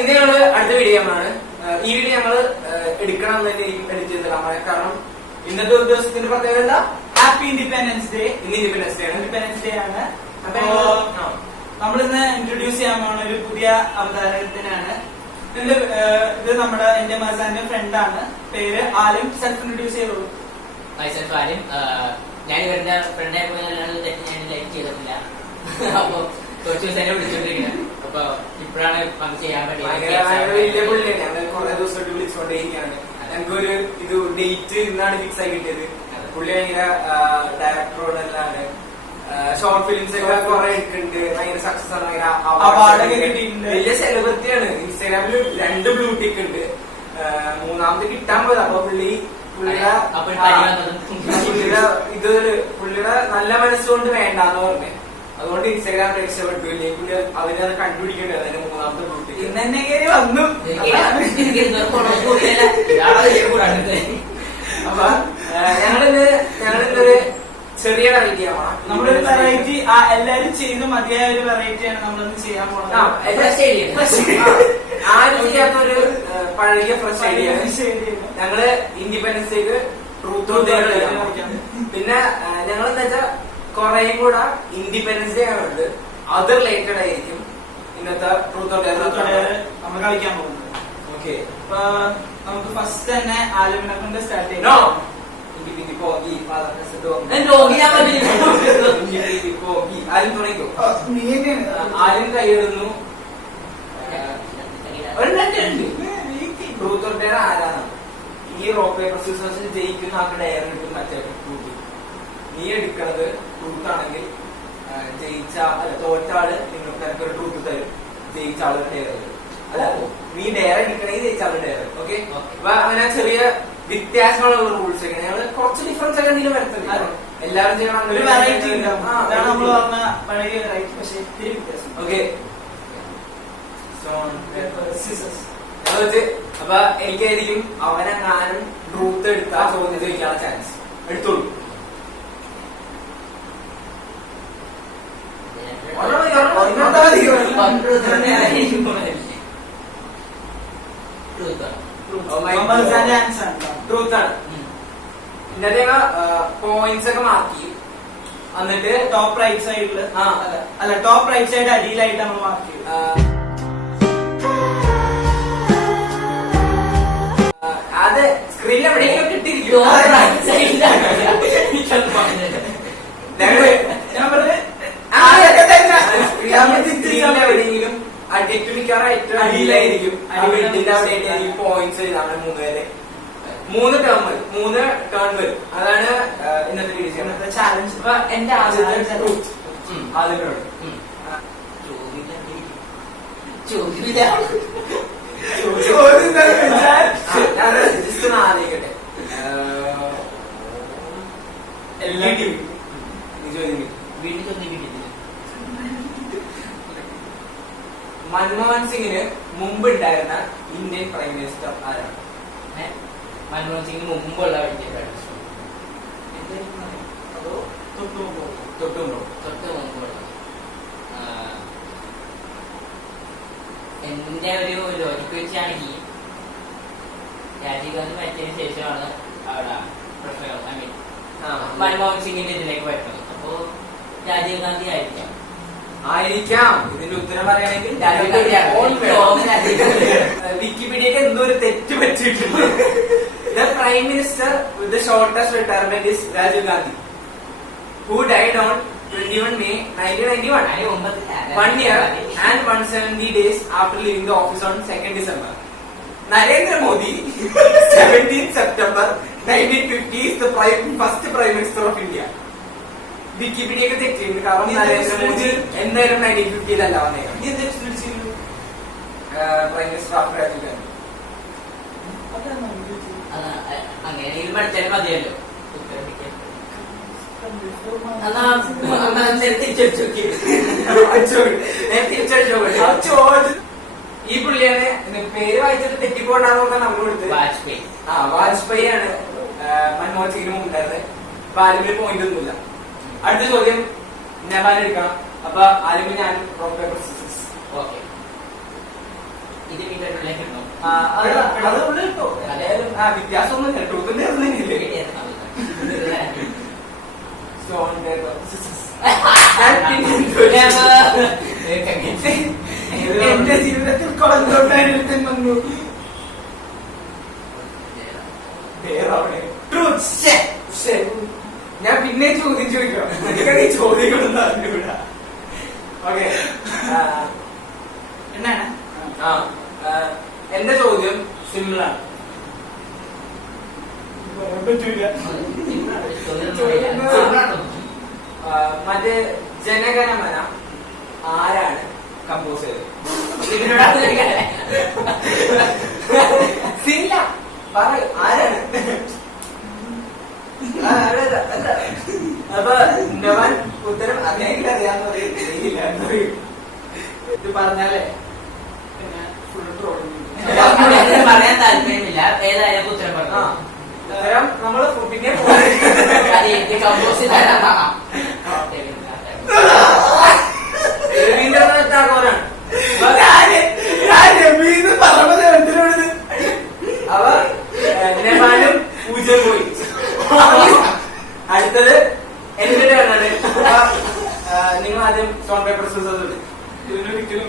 ഇന്ന് ഞങ്ങള് അടുത്ത വീഡിയോ ആണ്. ഈ വീഡിയോ ഞങ്ങള് എടുക്കണം എന്ന് തന്നെ എഡിറ്റ് ചെയ്തതാണ്. കാരണം ഇന്നത്തെ ദിവസത്തിന്റെ പ്രത്യേകത എന്താ? Happy independence day. ഇന്ന് ഇൻഡിപെൻഡൻസ് ഡേ ആണ്. അപ്പൊ നമ്മളിന്ന് ഇൻട്രൊഡ്യൂസ് ചെയ്യാൻ പോകുന്ന ഒരു പുതിയ അവതാരത്തിനാണ്. ഇത് നമ്മുടെ എന്റെ മസാന്റെ ഫ്രണ്ടാണ്. പേര് ആലിം. സെൽഫ് ഇൻട്രൊഡ്യൂസ് ചെയ്തോളൂ. മൈസെൽഫ് ആലിം. ഞാൻ ഇവരുടെ ഫ്രണ്ടായ പോലെ തെറ്റ് ഞാൻ ലൈക്ക് ചെയ്തിട്ടില്ല. അപ്പൊ കുറച്ച് ദിവസം എന്നെ വിളിച്ചോണ്ടിരിക്കുന്നത്. അപ്പൊ ഇപ്പോഴാണ് നമുക്ക് ചെയ്യാൻ വലിയ പുള്ളിയാണ്. ഞങ്ങൾ കുറെ ദിവസമായിട്ട് വിളിച്ചുകൊണ്ടേയിരിക്കുകയാണ്. ഞങ്ങൾക്കൊരു ഇത് ഡേറ്റ് ഇന്നാണ് ഫിക്സ് ആയി കിട്ടിയത്. പുള്ളി ഭയങ്കര ഡയറക്ടറോടെല്ലാണ്. ഷോർട്ട് ഫിലിംസ് ഒക്കെ കുറെ എടുക്കുന്നുണ്ട്. ഭയങ്കര സക്സസ് ആണ്. അവാർഡൊക്കെ കിട്ടിയിട്ടുണ്ട്. വലിയ സെലിബ്രിറ്റിയാണ്. ഇൻസ്റ്റാഗ്രാമിൽ 2 ബ്ലൂ ടിക്ക് ഉണ്ട്. മൂന്നാമത് കിട്ടാൻ പോയത്. അപ്പൊ പുള്ളിയുടെ നല്ല മനസ്സുകൊണ്ട് വേണ്ടാന്ന് പറഞ്ഞേ. അതുകൊണ്ട് ഇൻസ്റ്റാഗ്രാം രക്ഷപ്പെട്ടു. ഇല്ലെങ്കിൽ പുള്ളി അവരത് കണ്ടുപിടിക്കേണ്ടത്. അതിന്റെ മൂന്നാമത്തെ ബ്ലൂ ടിക്ക് ഇന്ന് തന്നെ വന്നു. അപ്പൊ ഞങ്ങളിന്നൊരു ചെറിയ വെറൈറ്റി ആണ്. നമ്മളൊരു വെറൈറ്റി എല്ലാരും ചെയ്ത് മതിയായ ഒരു വെറൈറ്റിയാണ് നമ്മളിന്ന് ചെയ്യാൻ പോകുന്നത്. ആരും ചെയ്യാത്തൊരു പഴകിയ ഫ്രഷ് ഐഡിയ. ഞങ്ങള് ഇൻഡിപെൻഡൻസ് ഡേക്ക് ട്രൂത്ത് ഓർ ഡെയർ കളിക്കാം. പിന്നെ ഞങ്ങൾ എന്താ വെച്ചാൽ കുറേയും കൂടെ ഇൻഡിപെൻഡൻസ് ഡേ ആണുണ്ട്. അത് റിലേറ്റഡ് ആയിരിക്കും ഇന്നത്തെ ട്രൂത്ത് ഓർ ഡെയർ നമ്മൾ കളിക്കാൻ പോകുന്നത്. ഓക്കെ, അപ്പൊ നമുക്ക് ഫസ്റ്റ് തന്നെ ആലിമിനെ കൊണ്ട് സ്റ്റാർട്ട് ചെയ്യാം. ആരും തുടങ്ങിക്കോ. ആരും കൈയിടുന്നു. ട്രൂത്ത് ഓർ ഡെയർ ആരാണ്? ഈ റോക്ക് പേപ്പർ സിസേഴ്സിൽ ജയിക്കുന്ന ആൾക്ക് ഡയർ കിട്ടും. മറ്റേ ട്രൂത്ത് നീ എടുക്കണത് ട്രൂത്ത് ആണെങ്കിൽ ജയിച്ച തോറ്റ ആള് നിങ്ങൾക്ക് ഒരു ട്രൂത്ത് തരും. ജയിച്ച ആള് ഡയർ തരും. അല്ല, നീ ഡയർ എടുക്കണമെങ്കിൽ ജയിച്ച ആള് ഡയർ. ഓക്കെ, അപ്പൊ അങ്ങനെ ചെറിയ വ്യത്യാസമുള്ള റൂൾസ് ഒക്കെ ഞങ്ങള് കുറച്ച് ഡിഫറൻസ് ഒക്കെ എന്തെങ്കിലും വരുത്തുന്നില്ല. എല്ലാവരും ചെയ്യണം. ഒരു വെറൈറ്റി ഉണ്ടാവും. അതാണ് നമ്മൾ പറഞ്ഞ പഴയ വെറൈറ്റി. പക്ഷെ ഇത്തിരി വ്യത്യാസം. ഓക്കെ, അപ്പൊ എനിക്കായിരിക്കും അവനെങ്ങാനും ട്രൂത്ത് എടുത്താൽ ചോദ്യം ചോദിക്കാനുള്ള ചാൻസ്. എടുത്തോളൂ. ട്രൂത്ത് ആണ്. ഇന്നത്തെ പോയിന്റ്സ് ഒക്കെ മാറ്റി എന്നിട്ട് ടോപ്പ് റൈറ്റ് സൈഡില് അല്ല ടോപ്പ് റൈറ്റ് സൈഡ് അടിയിലായിട്ട് നമ്മൾ മാർക്ക് ചെയ്യും. അത് സ്ക്രീനിൽ എവിടെയെങ്കിലും കിട്ടിയിരിക്കും. എവിടെയെങ്കിലും അടിക്കുമിക്കാറ് ഏറ്റവും അടിയിലായിരിക്കും. വീട്ടിന്റെ അവിടെ പോയിന്റ്സ് നമ്മൾ 3 പേര് 3 ടേം വരും. 3 ടേൺ വരും. അതാണ് ഇന്നത്തെ വീഡിയോ ചാലഞ്ച്. അപ്പൊ എന്റെ ആദ്യത്തെ ജസ്റ്റ് ആലോചിക്കട്ടെ. മൻമോഹൻ സിംഗിന് മുമ്പ് ഉണ്ടായിരുന്ന ഇന്ത്യൻ പ്രൈം മിനിസ്റ്റർ ആരാണ്? മൻമോഹൻ സിംഗിന് മുമ്പുള്ള ഇന്ത്യൻ പ്രൈം മിനിസ്റ്റർ തൊട്ട് മുമ്പുള്ള എന്റെ ഒരു ലോജിക്ക് വെച്ചാണെങ്കിൽ രാജീവ് ഗാന്ധി മരിച്ചതിന് ശേഷമാണ് അവിടെ പ്രശ്നങ്ങൾ ഐ മീൻ മൻമോഹൻ സിംഗിന്റെ ഇതിലേക്ക് വരുന്നത്. അപ്പോ രാജീവ് ഗാന്ധി ആയിരിക്കാം. ഇതിന്റെ ഉത്തരം പറയുകയാണെങ്കിൽ വിക്കിപീഡിയക്ക് എന്തോ ഒരു തെറ്റ് പറ്റിയിട്ടുണ്ട്. The prime minister with the shortest retirement is Rajiv Gandhi, who died on 21 May 1991, 1 year and 170 days after leaving the office on 2nd December. Narendra Modi, 17th September 1950 is the first Prime Minister of India. വിക്കിപീഡിയക്ക് തെറ്റിയിട്ടുണ്ട്. കാരണം നരേന്ദ്രമോദി എന്തായാലും 1950-ലല്ല വന്നേക്കാം. Prime minister of Rajeev Gandhi. അങ്ങനെയെങ്കിലും പഠിച്ചാലും മതിയല്ലോ. ഈ പുള്ളിയാണ് പേര് വായിച്ചിട്ട് തെറ്റിപ്പോണ്ടാന്ന് പറഞ്ഞാൽ നമ്മൾ കൊടുത്തത്. വാജ്പേയി. വാജ്പേയി ആണ് മൻമോഹൻ സിംഗിന് മുമ്പ് ഉണ്ടായിരുന്നത്. അപ്പൊ ആലിമിന് പോയിന്റ് ഒന്നുമില്ല. അടുത്ത ചോദ്യം ഞാൻ എടുക്കണം. അപ്പൊ ആലിമി ഞാൻ റോക്ക് പേപ്പർ സിസേഴ്സ്. ഓക്കെ, ഇത് മീറ്ററിലേക്ക് കിട്ടും. അത് ഉള്ളിൽ കിട്ടും. എന്തായാലും വ്യത്യാസമൊന്നും ട്രൂത്തിന്റെ സ്റ്റോൺ പേപ്പർ എന്റെ ജീവിതത്തിൽ കുളന്തോട്ടായിരുന്നു വന്നു. ഞാൻ പിന്നെ ചോദ്യം ചോദിക്കാം. എനിക്കത് ഈ ചോദ്യങ്ങളൊന്നും അറിഞ്ഞൂടാ. ഓക്കെ, എന്നാണ് എന്റെ ചോദ്യം സിമ്പിളാണ്. മറ്റേ ജനഗണമന ആരാണ് കമ്പോസ് ചെയ്തത്? സില്ല പറയൂ, ആരാണ്? അപ്പൊ നവൻ ഉത്തരം അറിയില്ല, അറിയാന്ന് പറയും. ഇത് പറഞ്ഞാലേ പിന്നെ ഫുൾ ട്രോളിങ്. പറയാൻ താല്പര്യമില്ല, ഏതായാലും ഉത്തരം പറഞ്ഞു. ഉത്തരം നമ്മള് പിന്നെ കമ്പോസ് രവീന്ദ്രനാഥ് ടാഗോറാണ്. അവ നെവാനും പൂജ്യം പോയി. അടുത്തത് എന്റെ ടേണാണ്. നിങ്ങൾ ആദ്യം സ്റ്റോൺ പേപ്പർ സിസേഴ്സ്. ഇതിനൊരിക്കലും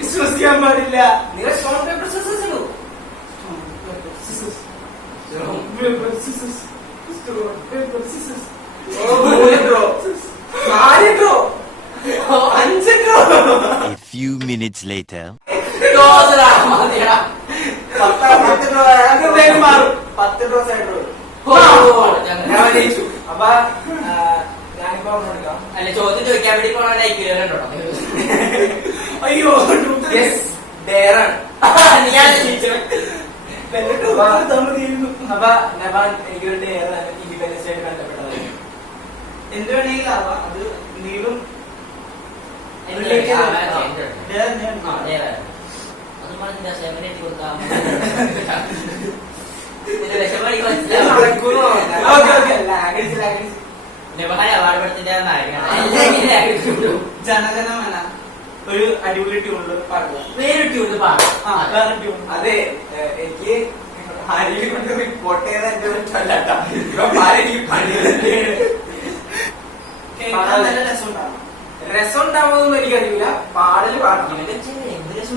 വിശ്വസിക്കാൻ പാടില്ല. നിങ്ങൾ സ്റ്റോൺ പേപ്പർ സിസേഴ്സ് ഇടൂ. A few minutes later. 10 ദിവസം ഞാൻ ജയിച്ചു. അപ്പൊ ഞാനിപ്പോ അല്ല, ചോദ്യം ചോദിക്കാൻ വേണ്ടി പോണോ? അയ്യോ, ഡേറാണ്. അപ്പൊ നബാൻ എനിക്കൊരു ഡേറാണ് ഇൻഡിപെൻഡൻസ് ആയിട്ട് ബന്ധപ്പെട്ടത്. എന്ത് വേണമെങ്കിലും ആവാം, അത് നീളും ജനഗണമന ഒരു അടിപൊളി ട്യൂണില് പാടുക. വേറെ ട്യൂണ് പാടും. അതെ, എനിക്ക് ആരെയും കൊണ്ട് റിപ്പോർട്ട് ചെയ്ത എന്റെ പറ്റല്ലാട്ടാ. ഇപ്പൊ ആരെയും പണി നല്ല രസം ഉണ്ടാവും. രസം ഉണ്ടാവുമെന്നൊന്നും എനിക്കറിയില്ല. പാടല് പാടണം. എന്ത് രസം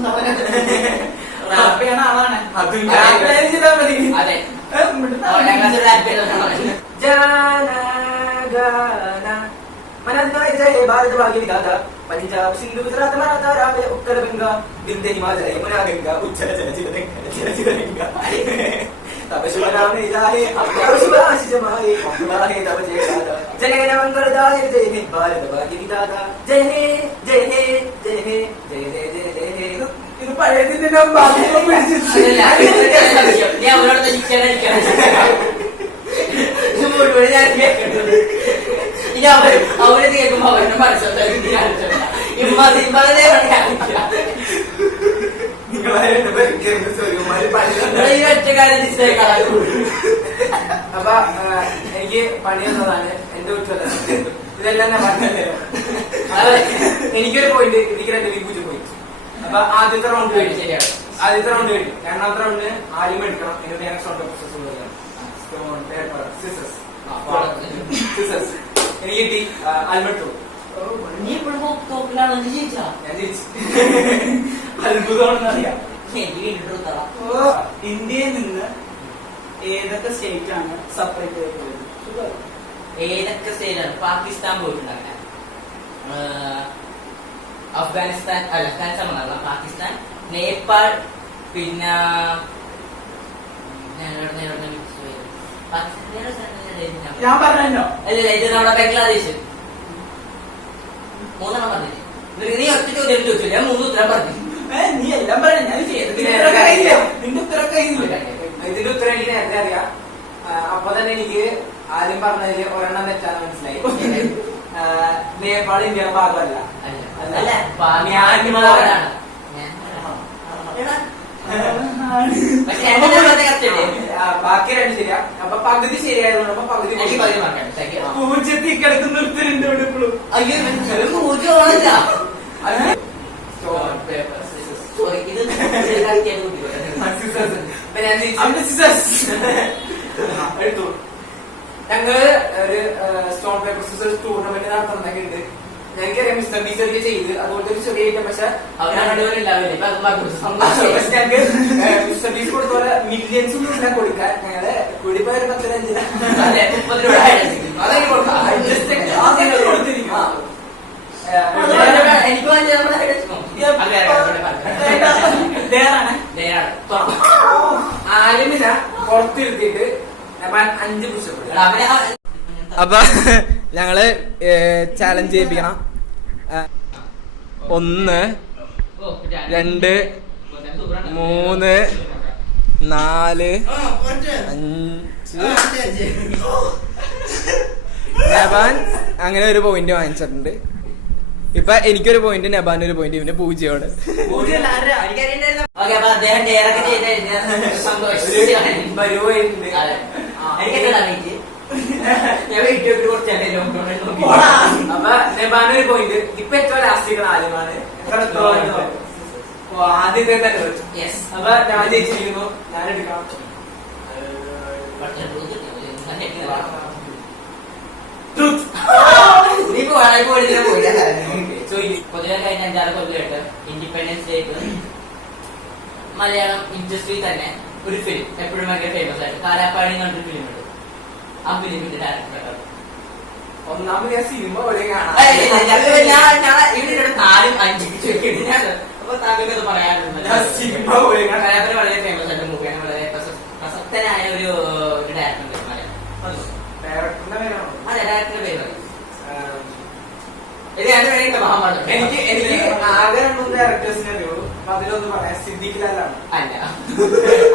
ആളാണ്. അതും ഞാൻ ചെയ്താൽ മതി. അതെ, ഭാരത ഭാഗ്യ വിധാത പഞ്ചാബ് സിന്ധു ഗുജറാത്ത് മറാത്ത രാവിലെ ഉത്തര ഗംഗ വിന്ധ്യ ഹിമാചല യമുന ഗംഗ ഉജ്ജല ജലചിരഗംഗ ജനഗണ മംഗളദായ ജയ ഹേ ഭാരത ഭാഗ്യ വിധാത ജയ ഹേ ജയ ഹേ ജയ ഹേ ജയ ഹേ ജയ ജയ ഹേ. ഇത് പഴയതിന്റെ ഞാൻ അവരോട് ശിക്ഷണം ഇനി അവര് കേൾക്കുമ്പോ അവരുടെ മനസ്സിലാക്കി അപ്പൊ എനിക്ക് പണി തന്നതാണ് എന്റെ ഉച്ചതാണ്. ഇതെല്ലാം ഞാൻ പറഞ്ഞല്ലോ. എനിക്കൊരു പോയിന്റ്, എനിക്ക് 2 പോയിന്റ്. അപ്പൊ ആദ്യത്തെ റൗണ്ട് കഴിഞ്ഞു. ശരിയാണ്. ആദ്യത്തെ റൗണ്ട് കഴിഞ്ഞു. രണ്ടാമത്തെ റൗണ്ടിന് ആദ്യം എടുക്കണം. എന്നിട്ട് ഞാൻ സ്റ്റോൺ പേപ്പർ സിസേഴ്സ്. എനിക്ക് കിട്ടി അൽമട്ടു. നീ ഇപ്പോഴും തോക്കിലാണ് ജയിച്ചാ? ഞാൻ ജയിച്ചു. അത്ഭുതമാണെന്ന് അറിയാം. ഇന്ത്യയിൽ നിന്ന് ഏതൊക്കെ സ്റ്റേറ്റ് ആണ് സെപ്പറേറ്റ് ചെയ്തത്? ഏതൊക്കെ സ്റ്റേറ്റാണ്? പാകിസ്ഥാൻ പോയിട്ടുണ്ട് അങ്ങനെ. അഫ്ഗാനിസ്ഥാൻ അല്ല, അഫ്ഗാനിസ്ഥാൻ പറഞ്ഞല്ല, പാകിസ്ഥാൻ, നേപ്പാൾ, പിന്നെ ഞാൻ പറഞ്ഞോ? അല്ല, ഇത് നമ്മുടെ ബംഗ്ലാദേശ്. 3 പറഞ്ഞില്ലേ? നീ ഒറ്റ ചോദ്യം ചോദിച്ചില്ല, ഞാൻ 3 ഉത്തരം പറഞ്ഞു. നീ എല്ലാം പറഞ്ഞു. ഞാൻ നിന്റെ ഉത്തരൊക്കെ ഇതിന്റെ ഉത്തരം എനിക്ക് നേരത്തെ അറിയാം. അപ്പൊ തന്നെ എനിക്ക് ആദ്യം പറഞ്ഞതില് ഒരെണ്ണം തെറ്റാന്ന് മനസ്സിലായി. നേപ്പാൾ ഇന്ത്യ ഭാഗമല്ല. അല്ല, മ്യാൻമാറാണ്. ബാക്കി 2 ശരിയാ. അപ്പൊ പകുതി ശരിയായതുകൊണ്ട് അപ്പൊ പകുതി പൂജ്യത്തിൽ കിടക്കുന്ന ഒരുത്തരുണ്ട് ഇവിടെ ഇപ്പോഴും. അയ്യോ, 100 ആണല്ല. സ്റ്റോൺ പേപ്പർ സോറി, ഇത് എടുത്തു. ഞങ്ങള് ഒരു സ്റ്റോൺ പേപ്പർ സിസേഴ്സ് ടൂർണമെന്റ് നടത്തുന്നൊക്കെ ഉണ്ട്. ഞങ്ങൾക്കറിയാം മിസ്റ്റർ ബി ചെറിയ ചെയ്ത് അതുകൊണ്ട് ഒരു ചെറിയ ഐറ്റം. പക്ഷെ ഞങ്ങൾക്ക് മിസ്റ്റർ ബീസ് കൊടുത്ത പോലെ മില്യൻസ് ഒന്നും ഇല്ല കൊടുക്കാൻ. ഞങ്ങള് കൂടിപ്പോയ ഒരു 10-5 അതൊക്കെ കൊടുക്കാം. ആലിമിന പുറത്തിരുത്തിയിട്ട് 5 പുഷപ്പ്. അപ്പൊ ഞങ്ങള് ചാലഞ്ച് ചെയ്യിപ്പിക്കണം. 1 2 3 4 5 നബാൻ അങ്ങനെ ഒരു പോയിന്റ് വാങ്ങിച്ചിട്ടുണ്ട്. ഇപ്പൊ എനിക്കൊരു പോയിന്റ്, നബാൻ ഒരു പോയിന്റ്, പിന്നെ പൂജ്യമാണ്. അപ്പൊ നെബാനൊരു പോയിന്റ്. ഇപ്പൊ ഏറ്റവും ലാസ്റ്റിക്കുന്ന ആദ്യമാണ്. ആദ്യത്തെ തന്നെ. അപ്പൊ ഞാൻ ജയിച്ചിരിക്കുന്നു. ഞാൻ എടുക്കാം. പൊതുവെ കഴിഞ്ഞ 5-6 കൊല്ലമായിട്ട് ഇൻഡിപെൻഡൻസ് ഡേക്ക് മലയാളം ഇൻഡസ്ട്രി തന്നെ ഒരു ഫിലിം എപ്പോഴും ഭയങ്കര ഫേമസ് ആയിട്ട് കാരാപ്പാടി എന്ന് പറഞ്ഞൊരു ഫിലിം ഉണ്ട്. ആ ഫിലിമിന്റെ ഡയറക്ടർ ഒന്നാമത് ഞാൻ സിനിമ പോലെ കാണാം. ഇവിടെ 4-5 ചോദിക്കുന്നത്. അപ്പൊ താങ്കൾക്ക് അത് പറയാനുണ്ട്. സിനിമ പോലെ കാരാപ്പാടി വളരെ ഫേമസ് ആയിട്ട് മൂവിയാണ്. വളരെ പ്രസക്തനായ ഒരു ഡയറക്ടർ മലയാളം. ഡയറക്ടറിന്റെ പേരാണോ? അതെ, ഡയറക്ടറിന്റെ പേര് മതി. മഹാഭാരതം. എനിക്ക് ആകെ 2 ഡയറക്ടേഴ്സിനെ അറിയുള്ളൂ. അപ്പൊ അതിലൊന്ന് പറയാം, സിദ്ദീഖ് ലാലാണ്. അല്ല,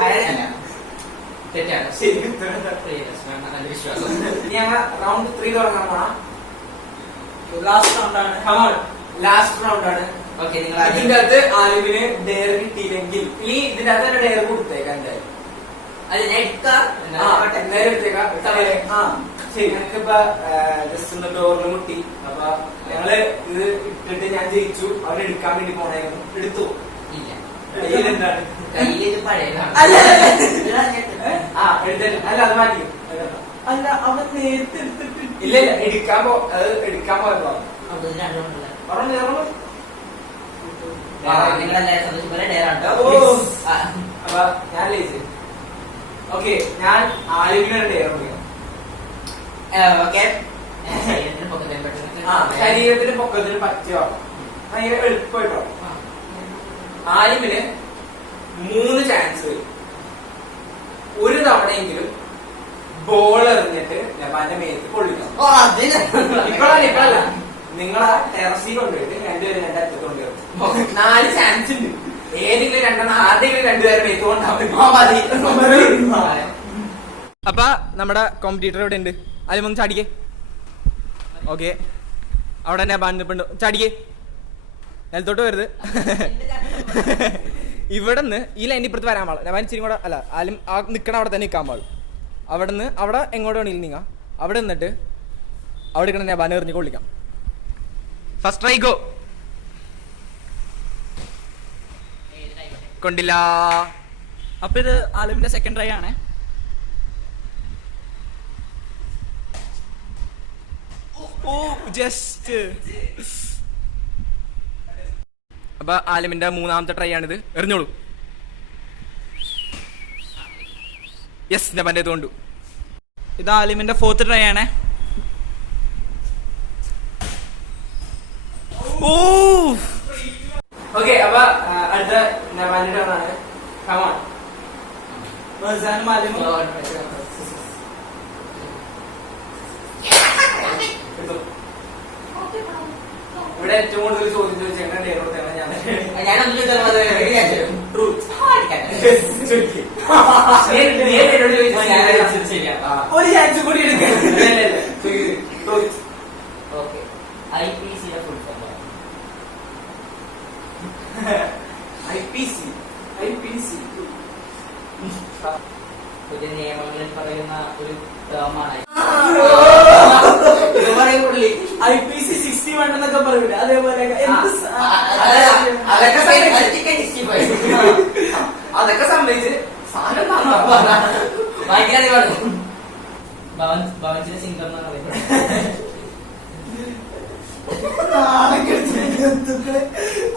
അല്ല, തെറ്റാണ്. ശരി, വിശ്വാസം. ഞങ്ങൾ റൗണ്ട് 3 തുടങ്ങാൻ പോണം. ലാസ്റ്റ് റൗണ്ടാണ്. ലാസ്റ്റ് റൗണ്ടാണ്. ഓക്കെ, നിങ്ങൾ ഇതിന്റെ അകത്ത് ആലിമിന് ഡെയർ കിട്ടിയില്ലെങ്കിൽ ഈ ഇതിന്റെ അകത്ത് തന്നെ ഡെയർ കൊടുത്തേക്കാം. എന്തായാലും അത് ഞാൻ എടുക്കാം. നേരെ എടുത്തേക്കാം. ശരി, ഞങ്ങൾക്കിപ്പ ജസ്റ്റ് ഒന്ന് ഡോറിൽ മുട്ടി. അപ്പൊ ഞങ്ങള് ഇത് ഇട്ടിട്ട് ഞാൻ ജയിച്ചു. അവൻ എടുക്കാൻ വേണ്ടി പോണായിരുന്നു. എടുത്തു. ഇല്ല, കയ്യിലെന്താണ്? കയ്യിൽ ഇത് പഴയതാണ്. എടുത്തില്ല. അല്ല, അത് മാറ്റി. അല്ല, അവൻ നേരത്തെ എടുത്തിട്ട് ഇല്ല ഇല്ല, അത് എടുക്കാൻ പോയപ്പോ രണ്ടുകൊണ്ടല്ല. നിങ്ങളെല്ലാവരും സന്തോഷിപ്പോലെ ഡയറാട്ടോ. അപ്പൊ ഞാൻ ലേറ്റ്. ഓക്കെ, ഞാൻ ആലിമിനെ ഡെയർ വിളിക്കാം. ഓക്കെ, ശരീരത്തിന് പൊക്കത്തിന് പറ്റിയോ ഭയങ്കര എളുപ്പമായിട്ടോ. ആലിമിന് 3 ചാൻസ് വരും. ഒരു തവണയെങ്കിലും ബോൾ എറിഞ്ഞിട്ട് നബാന്റെ മേത്ത് കൊള്ളിക്കണം. ഇപ്പോഴല്ല, നിങ്ങളാ ടെറസിൽ കൊണ്ടുപോയിട്ട് 2 പേരും 2 അറ്റത്ത് കൊണ്ടുവരും. 4 ചാൻസ് ഉണ്ട്. ഏതെങ്കിലും 2 ആരുടെങ്കിലും 2 പേരെ മേത്ത് കൊണ്ടാവും. അപ്പൊ നമ്മുടെ കോമ്പറ്റീറ്റർ ഇവിടെ ഉണ്ട്. അതിലൊന്ന് ചാടിക്കേ. ഓക്കെ, അവിടെ നബാൻ നിൽപ്പുണ്ട്. ചാടിക്കേ, നിലത്തോട്ട് വരുത്. ഇവിടെ നിന്ന് ഈ ലൈനിന്റെ ഇപ്പുറത്ത് വരാൻ പാടില്ല. നബാൻ ഇച്ചിരി കൂടെ അല്ല, ആലും ആ നിൽക്കണ അവിടെ തന്നെ നിൽക്കാൻ പാടും. അവിടെ നിന്ന് അവിടെ എങ്ങോട്ട് വേണമെങ്കിലും നീങ്ങാം. അവിടെ നിന്നിട്ട് അവിടെ നിൽക്കണ നബാൻ എറിഞ്ഞ് കൊള്ളിക്കാം. First try go. കൊണ്ടില്ല. അപ്പൊ ഇത് ആലിമിന്റെ സെക്കൻഡ് ട്രൈ ആണ്. ഓ, ജസ്റ്റ്. അപ്പൊ ആലിമിന്റെ 3ാമത്തെ ട്രൈ ആണിത്. എറിഞ്ഞോളൂ. യെസ്, നബാന്റെ കൊണ്ടു. ഇത് ആലിമിന്റെ 4th ട്രൈ ആണ്. ഓ, ഓക്കെ, അപ്പൊ അടുത്ത നബാന്റെ ടേൺ ആണ്. കമോൺ. മർസാനും ആലിമും ഇവിടെ ഏറ്റവും കൂടുതൽ ചോദ്യം ചോദിച്ചേക്കാൻ ഡെയർ കൊടുത്തേക്കാൻ ഞാൻ ഒരു ചാൻസ് കൂടി എടുക്കാം. IPCയുടെ ഫുൾ ഫോം IPC പുതിയ നിയമങ്ങളിൽ പറയുന്ന ഒരു ടേമാണ്. IPC 61 എന്നൊക്കെ പറയൂല, അതേപോലെ അതൊക്കെ സംബന്ധിച്ച് സാധനം മര്യാദ പറഞ്ഞു. ഭവൻസിന്റെ സിംഗർ എന്നാണ് പറയുന്നത്.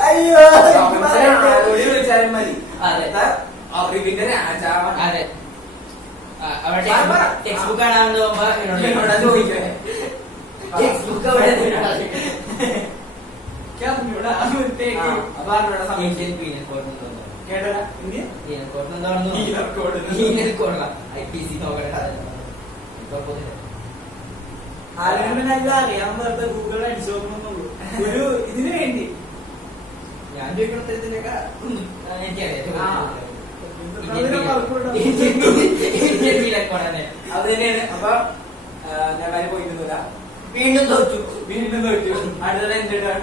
അയ്യോ വിളിച്ചാലും മതി. അതെ അറിവിന്റെ രാജാവാണ്. അതെ. അവിടെ ടെക്സ്റ്റ് ബുക്ക് കാണാൻ പോകുമ്പോ എന്നോടാ ചോദിക്കേ. ടെക്സ്റ്റ് ബുക്ക് അവിടെ അപ്പൊ അവരുടെ സമയം ഇന്ത്യൻ പീനൽ കോഡ് കേട്ടല്ല ഇന്ത്യ പീനൽ കോഡ് എന്താണെന്ന് പീനൽ കോഡ് IPC നോക്കട്ടെ. ആരെല്ലാം അറിയാൻ വെറുതെ ഗൂഗിളിൽ അടിച്ചു നോക്കുന്നുള്ളൂ ഒരു ഇതിനു വേണ്ടി. ഞാൻ ചോദിക്കണത്തിനൊക്കെ ഇന്ത്യൻ പീനൽ കോഡ് തന്നെ. അത് തന്നെയാണ്. അപ്പൊ ഞാൻ പോയിരുന്നില്ല. വീണ്ടും തോറ്റു. അടുത്തത് എന്താണ്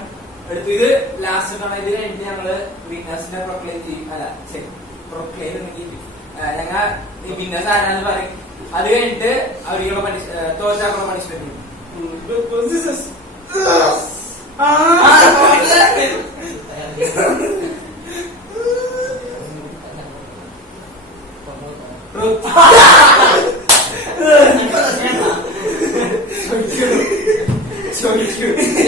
അടുത്ത് ഇത് ലാസ്റ്റ് ആണ്. ഇത് കഴിഞ്ഞിട്ട് ഞങ്ങള് വിന്നേഴ്സിനെ പ്രൊക്ലെയിം ചെയ്യും. അല്ല പ്രൊക്ലെയിം ഞങ്ങൾ വിന്നേഴ്സ് ആരാന്ന് പറയും. അത് കഴിഞ്ഞിട്ട് അവരുടെ തോറ്റാക്കുള്ള പണിഷ്മെന്റ്.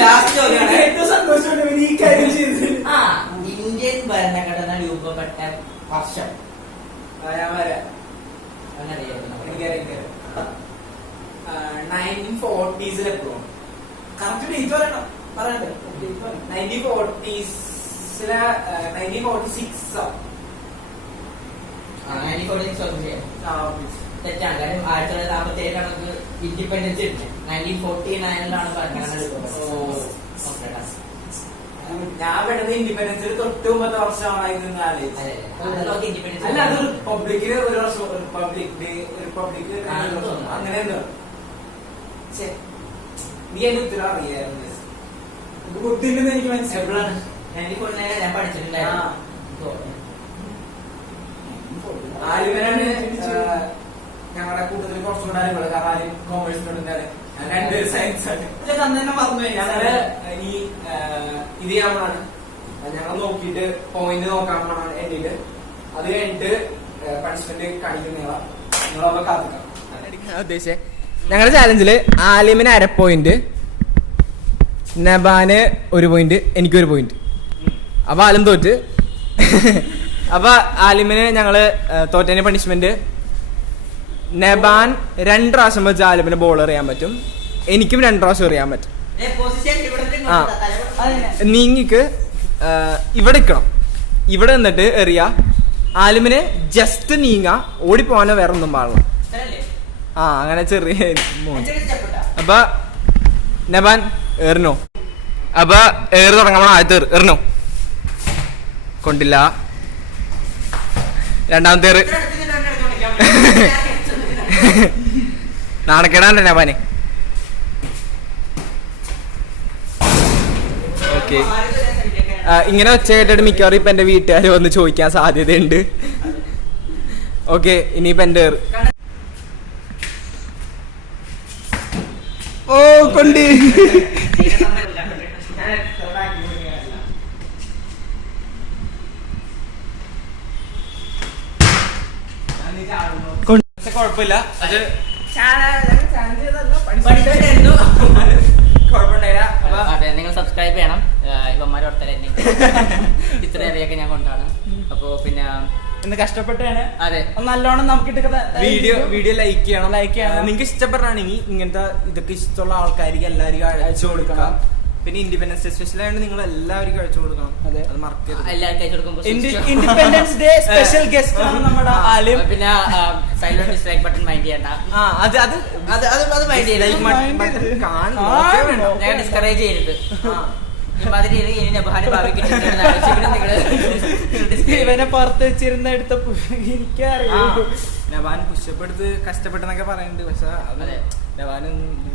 ലാസ്റ്റ് ചോദ്യമാണ്. ഏറ്റവും സന്തോഷമുണ്ട് ഈ കാര്യം ചെയ്തത്. ഇന്ത്യൻ ഭരണഘടന രൂപപ്പെട്ട വർഷം ഞാൻ വരാം. എന്നറിയായിരുന്നു. എനിക്കറിയാം 1940s എപ്പോഴും കറക്റ്റ് ഡേറ്റ് പറയണം. പറയണ്ടേ 1940s 1946 തെറ്റാണ്. കാര്യം 1947 നമുക്ക് ഇൻഡിപെൻഡൻസ് കിട്ടുന്നത്. 1949 ഭരണഘടന രൂപപ്പെട്ടത്. ഞാൻ വേണ്ടത് ഇൻഡിപെൻഡൻസിന് തൊട്ട് മുമ്പത്തെ വർഷമാണ് ഇതെന്ന് ആലോചിച്ചത്. അല്ല അത് റിപ്പബ്ലിക്കിന് ഒരു വർഷം റിപ്പബ്ലിക് അങ്ങനെ നീ എന്റെ ഉത്തരം അറിയായിരുന്നു. ബുദ്ധിണ്ടെന്ന് എനിക്ക് മനസ്സിലായി. എപ്പോഴാണ് 1949 ഞാൻ പഠിച്ചിട്ടുണ്ടായിരുന്നു. ആലുവനാണ് ഞങ്ങളുടെ കൂട്ടത്തിൽ കുറച്ചുകൂടെ അറിവുകൾ. കാരണം ആരും കോമേഴ്സ് സ്റ്റുഡന്റ്, രണ്ടുപേരും സയൻസ് ആണ്. തന്നെ മറന്നു. ഞങ്ങള് ഈ ഇത് ചെയ്യാൻ പോണാണ്. ഞങ്ങൾ നോക്കിയിട്ട് പോയിന്റ് നോക്കാൻ പോണാണ് എണ്ണിട്ട്. അത് കഴിഞ്ഞിട്ട് പണിഷ്മെന്റ് കാണിക്കുന്ന നിങ്ങളൊക്കെ കാത്തിക്കാം. ഉദ്ദേശിച്ചേ ഞങ്ങളുടെ ചാലഞ്ചില് ആലിമിന് 1/2 പോയിന്റ്, നബാന് 1 പോയിന്റ്, എനിക്കൊരു പോയിന്റ്. അപ്പൊ ആലിം തോറ്റ്. അപ്പൊ ആലിമിന് ഞങ്ങള് തോറ്റതിന് പണിഷ്മെന്റ് നബാൻ 2 പ്രാവശ്യം വെച്ച് ആലിമിന് ബോൾ എറിയാൻ പറ്റും, എനിക്കും 2 പ്രാവശ്യം എറിയാൻ പറ്റും. ആ നീങ്ങിക്ക് ഇവിടെ നിൽക്കണം, ഇവിടെ നിന്നിട്ട് എറിയ. ആലിമിന് ജസ്റ്റ് നീങ്ങ, ഓടിപ്പോവാനോ വേറെ ഒന്നും പാടില്ല. അങ്ങനെ ചെറിയ. അപ്പൊ നബാൻ എറിനോ. അപ്പൊ ഏറ് തുടങ്ങാൻ ആദ്യത്തെ എറിനോ. കൊണ്ടില്ല. രണ്ടാമത്തെ ഏറ്. നാണക്കേടാണ്ട് നബാന്. ഓക്കെ, ഇങ്ങനെ ഒച്ച കേട്ടിട്ട് മിക്കവാറും ഇപ്പൊ എന്റെ വീട്ടുകാർ വന്ന് ചോദിക്കാൻ സാധ്യതയുണ്ട്. ഓക്കെ, ഇനിയിപ്പൊ എന്റെ ഏറ്. ഓ കൊണ്ട് കുഴപ്പമില്ല. അത് കുഴപ്പമുണ്ടായില്ല. അതെ, നിങ്ങൾ സബ്സ്ക്രൈബ് ചെയ്യണം. ഇവന്മാരെ ഓർത്തരെ ഇത്ര അറിയൊക്കെ ഞാൻ കൊണ്ടാണ്. അപ്പൊ പിന്നെ ഇന്ന് കഷ്ടപ്പെട്ടാണ്. അതെ, നല്ലോണം നമുക്ക് വീഡിയോ ലൈക്ക് ചെയ്യണം. നിങ്ങൾക്ക് ഇഷ്ടപ്പെടാണെങ്കിൽ ഇങ്ങനത്തെ ഇതൊക്കെ ഇഷ്ടമുള്ള ആൾക്കാർക്ക് എല്ലാവർക്കും അയച്ചു കൊടുക്കണം. പിന്നെ ഇൻഡിപെൻഡൻസ് ഡേ സ്പെഷ്യൽ ആയതുകൊണ്ട് നിങ്ങൾ എല്ലാവർക്കും അയച്ചു കൊടുക്കണം. അത് മറക്കരുത്. എല്ലാവർക്കും അയച്ചു കൊടുക്കുമ്പോൾ ഇൻഡിപെൻഡൻസ് ഡേ സ്പെഷ്യൽ ഗസ്റ്റ് ആണ് നമ്മുടെ ആലിം. പിന്നെ സൈലന്റ് ഡിസ്ലൈക്ക് ബട്ടൺ മൈൻഡ് ചെയ്യണ്ട. അത് മൈൻഡ് ചെയ്യണം. ഞാൻ ഡിസ്കറേജ് ചെയ്യരുത്. ഇവനെ പുറത്ത് വെച്ചിരുന്ന എടുത്ത എനിക്കറിയാം. നബാൻ പുഷപ്പ് എടുത്ത് കഷ്ടപ്പെട്ടെന്നൊക്കെ പറയുന്നുണ്ട്. പക്ഷെ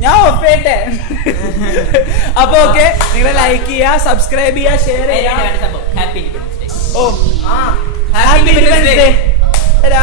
ഞാൻ ഒപ്പേട്ടെ. അപ്പൊ ഓക്കെ, നിങ്ങൾ ലൈക്ക് ചെയ്യാ, സബ്സ്ക്രൈബ് ചെയ്യാ, ഷെയർ ചെയ്യാ. Happy independence day. ഓ ഹാപ്പി ഇൻഡിപെൻഡൻസ് ഡേ. അതല്ല